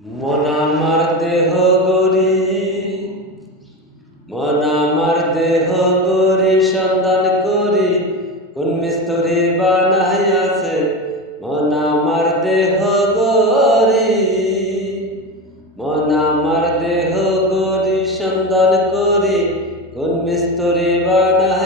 মন আমার দেহ গরি মন আমার দেহ গরি সন্ধান করি। কোন মিস্তরি বানাইয়াছে মন আমার দেহ গরি মন আমার দেহ গরি সন্ধান করি। কোন মিস্তরি বানাইয়াছে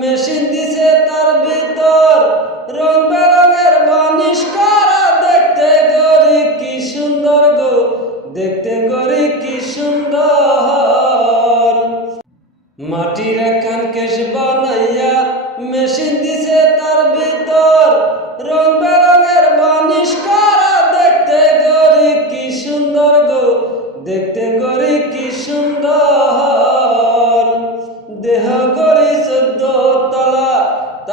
মেশিন দিছে তার ভিতর। রং বেরঙের বানিশ করা দেখতে গরি কি সুন্দর গো, দেখতে গরি কি সুন্দর। মাটির একখান কেশ বানাইয়া মেশিন দিছে তার ভিতর। রং বেরঙের বানিশ করা দেখতে গরি কি সুন্দর গো, দেখতে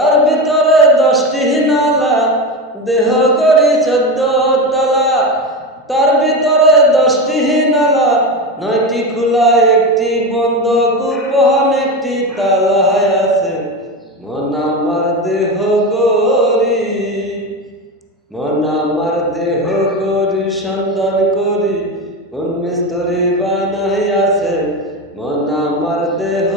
তার ভিতরে দশটি নালা, দেহ গরি চোদ্দ তলা। তার ভিতরে দশটি নালা, নয়টি খোলা, একটি বন্ধ গোপন একটি তালায় আছে। মন আমার দেহ গরি মন আমার দেহ গরি সন্ধান করি, কোন বানাই আছে? মন আমার দেহ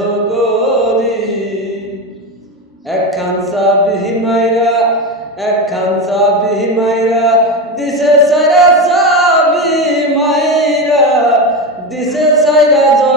জায়গা